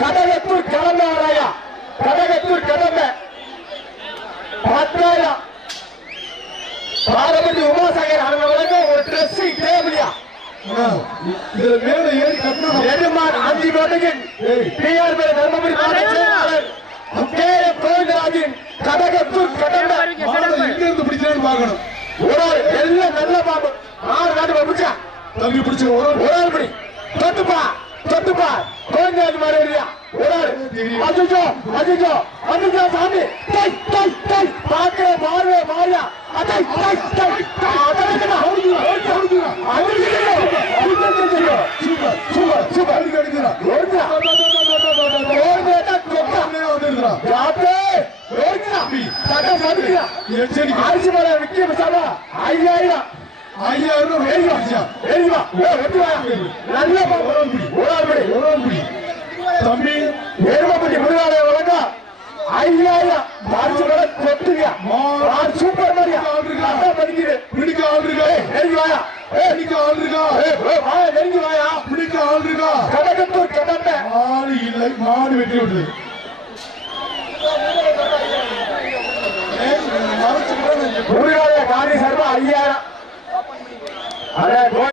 கடகத்தூர் கிளம்ப வராயா கடகத்தூர் கிளம்ப 10,000 பாரபட்சி உமாசங்கர் அவர்களுக்கு ஒரு ட்ரெஸ்ஸிங் டேபிளியா இதுல மேல ஏறி கட்டணும் எருமான் 5 மணிக்கு டிஆர்பி தர்மபுரி மாவட்ட கோவிந்தராஜின் கடகத்தூர் கடந்த எங்க இருந்து பிடிச்சான்னு பாக்கணும் ஒரு எல்லாம் நல்ல பாம்பு 6 நாடு பிடிச்சா தம்பி பிடிச்ச ஒரு ஆள் படி தொட்டுப்பா கோவிந்தராஜ் மாறியா ஒரு ஆள் அஜிஜோ சாமி பாக்கிற மாறியா அரிசி மலை விற்க 5000 தம்பி ஏர்மப்பட்டி முருகாலய வழங்க 5000 அரிசி மலை கொத்துறியா சூப்பர் மாதிரியா பிடிக்க ஆள் இருக்கா நெருங்கி வாயா பிடிக்க ஆள் இருக்கா நெருங்கி வாயா பிடிக்க ஆள் இருக்கா கடகத்தூர் கடந்த ஆள் இல்லை மாடு வெட்டி விடுது முருகாலய காரி சார்பா 5000